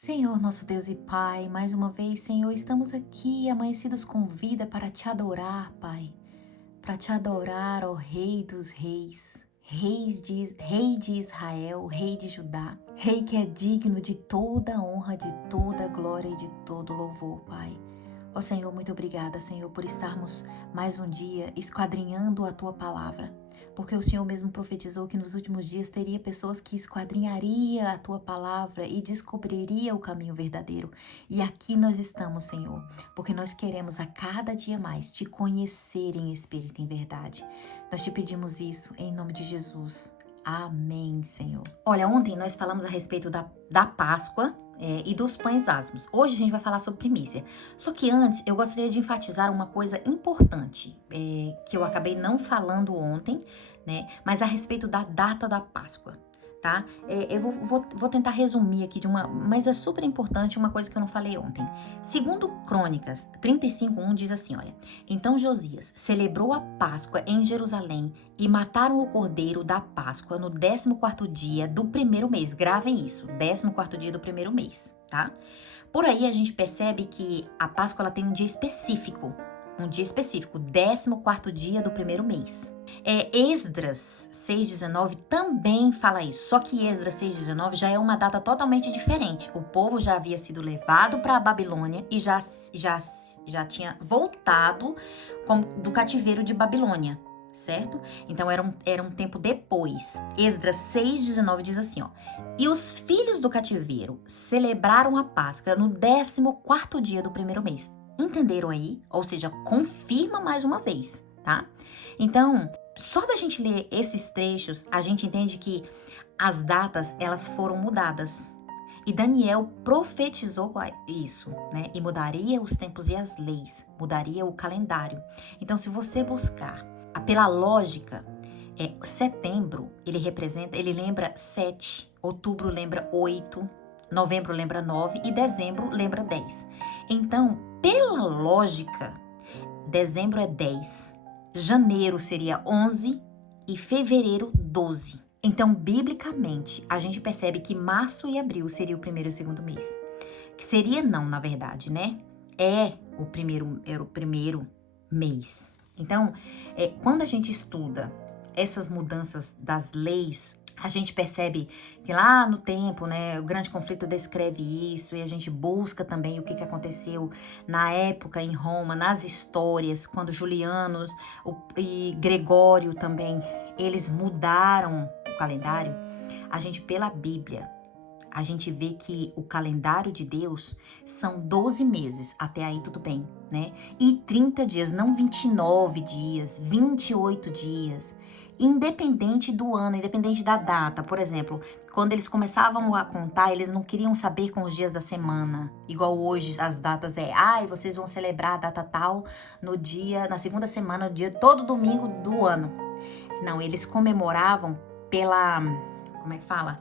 Senhor, nosso Deus e Pai, mais uma vez, Senhor, estamos aqui amanhecidos com vida para te adorar, Pai. Para te adorar, ó Rei dos Reis, Rei de Israel, Rei de Judá, Rei que é digno de toda a honra, de toda a glória e de todo louvor, Pai. Ó Senhor, muito obrigada, Senhor, por estarmos mais um dia esquadrinhando a Tua palavra. Porque o Senhor mesmo profetizou que nos últimos dias teria pessoas que esquadrinharia a Tua palavra e descobriria o caminho verdadeiro. E aqui nós estamos, Senhor, porque nós queremos a cada dia mais te conhecer em espírito e em verdade. Nós te pedimos isso em nome de Jesus. Amém, Senhor. Olha, ontem nós falamos a respeito da Páscoa e dos pães ázimos. Hoje a gente vai falar sobre primícia. Só que antes eu gostaria de enfatizar uma coisa importante que eu acabei não falando ontem, né? Mas a respeito da data da Páscoa, tá? Eu vou tentar resumir aqui mas é super importante uma coisa que eu não falei ontem. Segundo Crônicas 35:1 diz assim, olha: Então Josias celebrou a Páscoa em Jerusalém e mataram o cordeiro da Páscoa no 14º dia do primeiro mês. Gravem isso, 14º dia do primeiro mês, tá? Por aí a gente percebe que a Páscoa ela tem um dia específico, 14º dia do primeiro mês. Esdras 6:19 também fala isso, só que Esdras 6:19 já é uma data totalmente diferente. O povo já havia sido levado para a Babilônia e já tinha voltado do cativeiro de Babilônia, certo? Então era um tempo depois. Esdras 6:19 diz assim, ó: E os filhos do cativeiro celebraram a Páscoa no 14º dia do primeiro mês. Entenderam aí? Ou seja, confirma mais uma vez, tá? Então, só da gente ler esses trechos, a gente entende que as datas, elas foram mudadas. E Daniel profetizou isso, né? E mudaria os tempos e as leis, mudaria o calendário. Então, se você buscar pela lógica, setembro, ele lembra 7, outubro lembra 8, novembro lembra 9 e dezembro lembra 10. Então, pela lógica, dezembro é 10, janeiro seria 11 e fevereiro 12. Então, biblicamente, a gente percebe que março e abril seria o primeiro e o segundo mês. Que seria não, na verdade, né? Era o primeiro mês. Então, quando a gente estuda essas mudanças das leis, a gente percebe que lá no tempo, né, o grande conflito descreve isso e a gente busca também o que aconteceu na época em Roma, nas histórias, quando Juliano e Gregório também, eles mudaram o calendário. A gente, pela Bíblia, a gente vê que o calendário de Deus são 12 meses, até aí tudo bem, né? E 30 dias, não 29 dias, 28 dias, independente do ano, independente da data. Por exemplo, quando eles começavam a contar, eles não queriam saber com os dias da semana, igual hoje as datas vocês vão celebrar a data tal na segunda semana, no dia todo domingo do ano. Não, eles comemoravam como é que fala?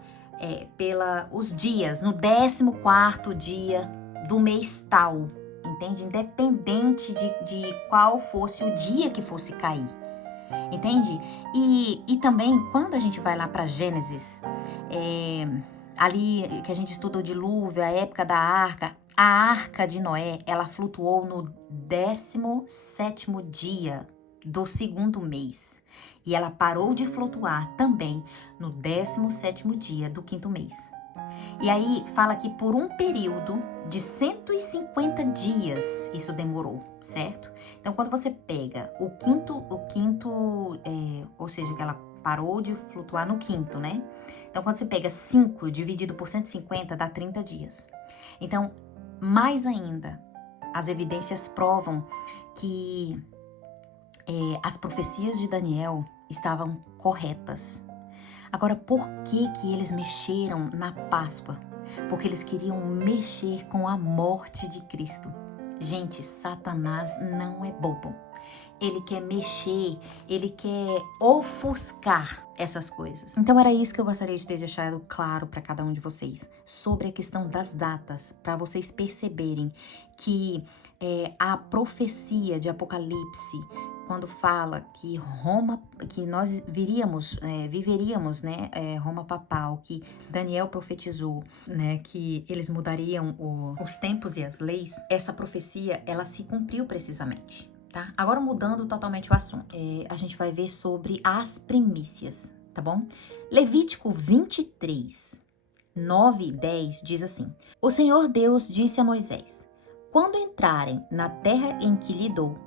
Os dias, no 14º dia do mês tal, entende? Independente de qual fosse o dia que fosse cair, entende? E também, quando a gente vai lá para Gênesis, ali que a gente estuda o dilúvio, a época da arca, a arca de Noé, ela flutuou no 17º dia do segundo mês. E ela parou de flutuar também no 17º dia do quinto mês. E aí fala que por um período de 150 dias isso demorou, certo? Então quando você pega o quinto, ou seja, que ela parou de flutuar no quinto, né? Então quando você pega 5 dividido por 150 dá 30 dias. Então, mais ainda, as evidências provam que as profecias de Daniel estavam corretas. Agora, por que eles mexeram na Páscoa? Porque eles queriam mexer com a morte de Cristo. Gente, Satanás não é bobo. Ele quer mexer, ele quer ofuscar essas coisas. Então era isso que eu gostaria de ter deixado claro para cada um de vocês, sobre a questão das datas, para vocês perceberem que a profecia de Apocalipse quando fala que Roma, que nós viveríamos, né, Roma papal, que Daniel profetizou, né, que eles mudariam os tempos e as leis, essa profecia, ela se cumpriu precisamente, tá? Agora mudando totalmente o assunto, a gente vai ver sobre as primícias, tá bom? Levítico 23, 9 e 10 diz assim: O Senhor Deus disse a Moisés: Quando entrarem na terra em que lhe dou,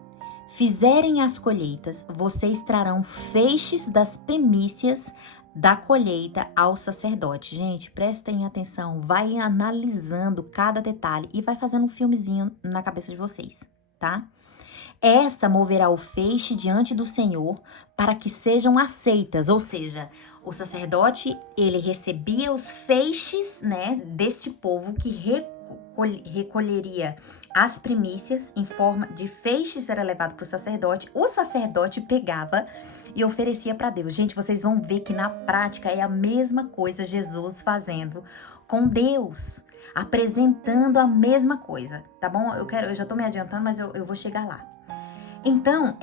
fizerem as colheitas, vocês trarão feixes das primícias da colheita ao sacerdote. Gente, prestem atenção, vai analisando cada detalhe e vai fazendo um filmezinho na cabeça de vocês, tá? Essa moverá o feixe diante do Senhor para que sejam aceitas, ou seja, o sacerdote, ele recebia os feixes, né, deste povo que recolheria as primícias em forma de feixes, era levado para o sacerdote pegava e oferecia para Deus. Gente, vocês vão ver que na prática é a mesma coisa Jesus fazendo com Deus, apresentando a mesma coisa, tá bom? Eu já tô me adiantando, mas eu vou chegar lá. Então,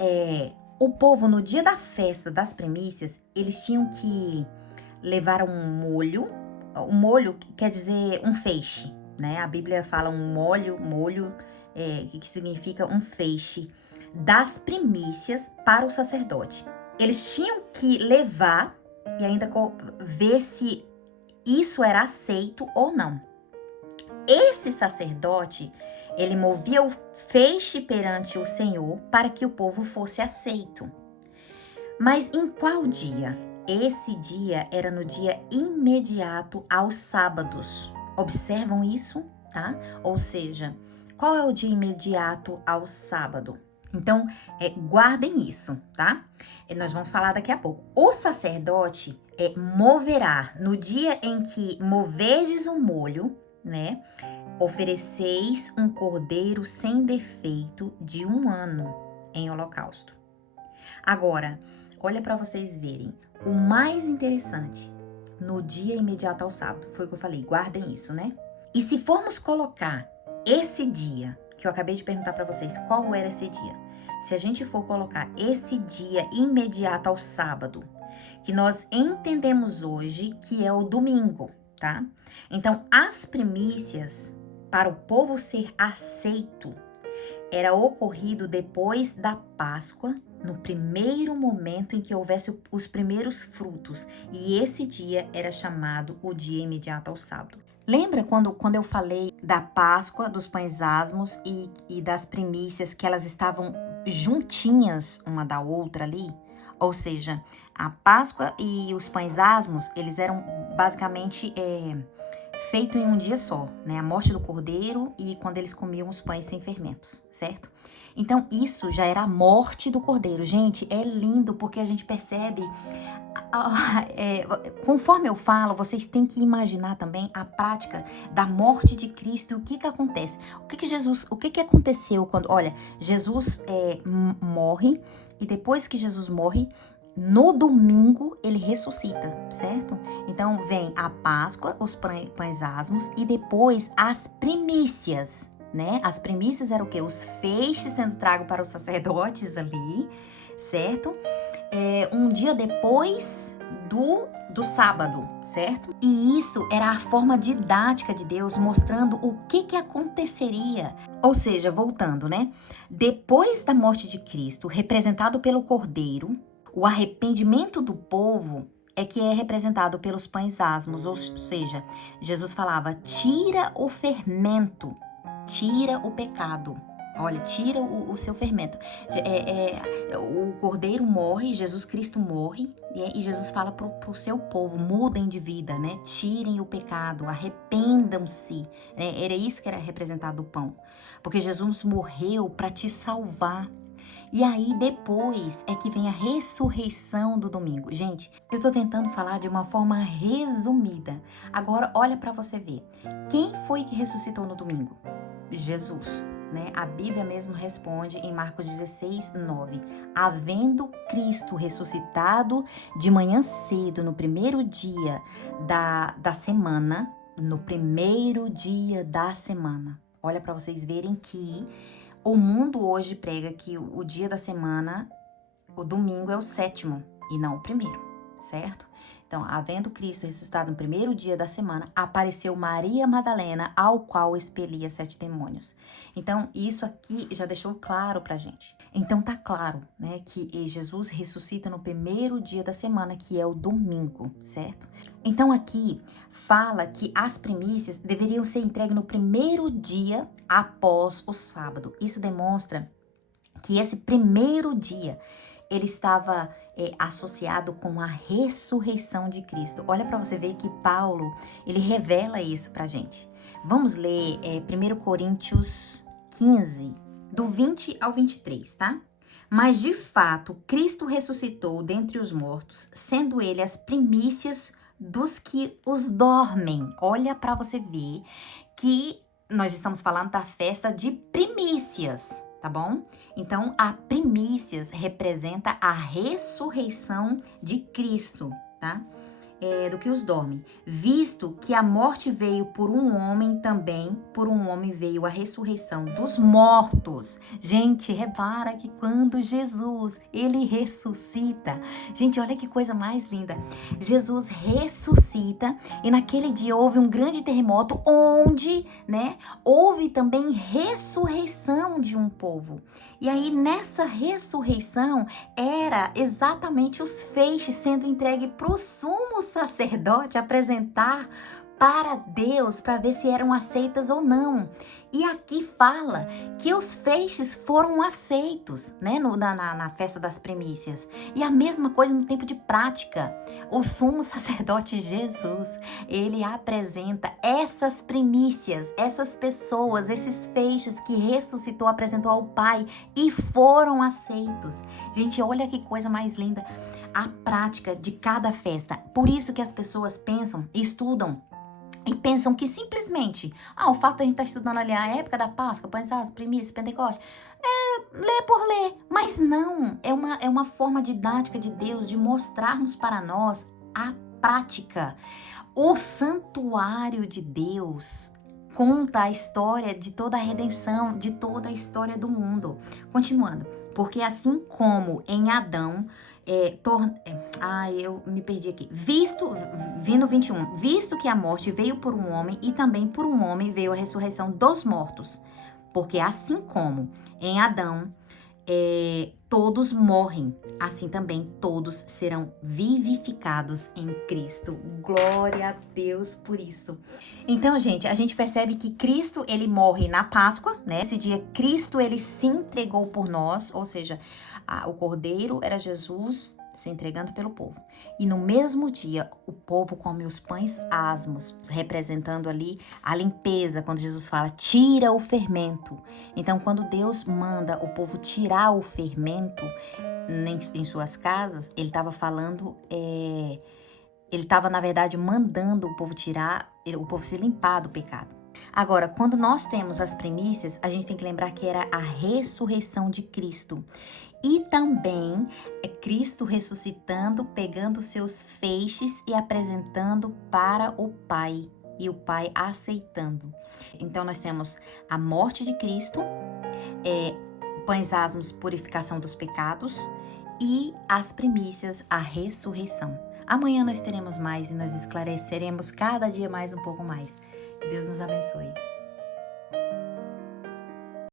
o povo, no dia da festa das primícias, eles tinham que levar um molho. O molho quer dizer um feixe, né? A Bíblia fala um molho, que significa um feixe das primícias para o sacerdote. Eles tinham que levar e ainda ver se isso era aceito ou não. Esse sacerdote, ele movia o feixe perante o Senhor para que o povo fosse aceito. Mas em qual dia? Esse dia era no dia imediato aos sábados. Observam isso, tá? Ou seja, qual é o dia imediato ao sábado? Então, guardem isso, tá? Nós vamos falar daqui a pouco. O sacerdote moverá, no dia em que moverdes o molho, né? Ofereceis um cordeiro sem defeito de 1 ano em holocausto. Agora, olha para vocês verem. O mais interessante, no dia imediato ao sábado, foi o que eu falei, guardem isso, né? E se formos colocar esse dia, que eu acabei de perguntar para vocês, qual era esse dia? Se a gente for colocar esse dia imediato ao sábado, que nós entendemos hoje que é o domingo, tá? Então, as primícias, para o povo ser aceito, era ocorrido depois da Páscoa, no primeiro momento em que houvesse os primeiros frutos. E esse dia era chamado o dia imediato ao sábado. Lembra quando eu falei da Páscoa, dos pães asmos e das primícias, que elas estavam juntinhas uma da outra ali? Ou seja, a Páscoa e os pães asmos, eles eram basicamente feito em um dia só, né? A morte do cordeiro e quando eles comiam os pães sem fermentos, certo? Então, isso já era a morte do cordeiro. Gente, é lindo porque a gente percebe, conforme eu falo, vocês têm que imaginar também a prática da morte de Cristo e o que acontece. O que aconteceu quando, olha, Jesus morre e depois que Jesus morre, no domingo, ele ressuscita, certo? Então, vem a Páscoa, os pães asmos e depois as primícias, né? As primícias eram o quê? Os feixes sendo trago para os sacerdotes ali, certo? Um dia depois do sábado, certo? E isso era a forma didática de Deus mostrando o que aconteceria. Ou seja, voltando, né? Depois da morte de Cristo, representado pelo Cordeiro, o arrependimento do povo é que é representado pelos pães asmos, ou seja, Jesus falava, tira o fermento, tira o pecado. Olha, tira o seu fermento. O cordeiro morre, Jesus Cristo morre, e Jesus fala pro seu povo, mudem de vida, né? Tirem o pecado, arrependam-se. Era isso que era representado o pão. Porque Jesus morreu para te salvar. E aí depois é que vem a ressurreição do domingo. Gente, eu tô tentando falar de uma forma resumida. Agora olha para você ver. Quem foi que ressuscitou no domingo? Jesus, né? A Bíblia mesmo responde em Marcos 16, 9. Havendo Cristo ressuscitado de manhã cedo, no primeiro dia da semana, olha para vocês verem que o mundo hoje prega que o dia da semana o domingo é o sétimo e não o primeiro, certo? Então, havendo Cristo ressuscitado no primeiro dia da semana, apareceu Maria Madalena, ao qual expelia 7 demônios. Então, isso aqui já deixou claro pra gente. Então, tá claro, né, que Jesus ressuscita no primeiro dia da semana, que é o domingo, certo? Então, aqui fala que as primícias deveriam ser entregues no primeiro dia após o sábado. Isso demonstra que esse primeiro dia ele estava associado com a ressurreição de Cristo. Olha para você ver que Paulo, ele revela isso pra gente. Vamos ler 1 Coríntios 15, do 20 ao 23, tá? Mas de fato, Cristo ressuscitou dentre os mortos, sendo ele as primícias dos que os dormem. Olha para você ver que nós estamos falando da festa de primícias, tá bom? Então, a primícias representa a ressurreição de Cristo, tá? Do que os dormem. Visto que a morte veio por um homem também, por um homem veio a ressurreição dos mortos. Gente, repara que quando Jesus, ele ressuscita. Gente, olha que coisa mais linda. Jesus ressuscita e naquele dia houve um grande terremoto onde, né, houve também ressurreição de um povo. E aí, nessa ressurreição, era exatamente os feixes sendo entregue para o sumo sacerdote apresentar para Deus, para ver se eram aceitas ou não. E aqui fala que os feixes foram aceitos, né, na festa das primícias. E a mesma coisa no tempo de prática. O sumo sacerdote Jesus, ele apresenta essas primícias, essas pessoas, esses feixes que ressuscitou, apresentou ao Pai e foram aceitos. Gente, olha que coisa mais linda. A prática de cada festa. Por isso que as pessoas pensam, estudam, e pensam que simplesmente, o fato de a gente estar estudando ali a época da Páscoa, pensar as primícias, Pentecostes, ler por ler. Mas não, é uma forma didática de Deus de mostrarmos para nós a prática. O santuário de Deus conta a história de toda a redenção, de toda a história do mundo. Continuando, porque assim como em Adão, eu me perdi aqui. Vindo 21. Visto que a morte veio por um homem e também por um homem veio a ressurreição dos mortos. Porque assim como em Adão todos morrem, assim também todos serão vivificados em Cristo. Glória a Deus por isso. Então, gente, a gente percebe que Cristo, ele morre na Páscoa, né? Esse dia, Cristo, ele se entregou por nós, ou seja, o Cordeiro era Jesus se entregando pelo povo. E no mesmo dia, o povo come os pães asmos, representando ali a limpeza, quando Jesus fala, tira o fermento. Então, quando Deus manda o povo tirar o fermento em suas casas, ele estava falando, ele estava, na verdade, mandando o povo tirar, o povo se limpar do pecado. Agora, quando nós temos as primícias, a gente tem que lembrar que era a ressurreição de Cristo. E também é Cristo ressuscitando, pegando seus feixes e apresentando para o Pai. E o Pai aceitando. Então, nós temos a morte de Cristo, pães asmos, purificação dos pecados, e as primícias, a ressurreição. Amanhã nós teremos mais e nós esclareceremos cada dia mais um pouco mais. Deus nos abençoe.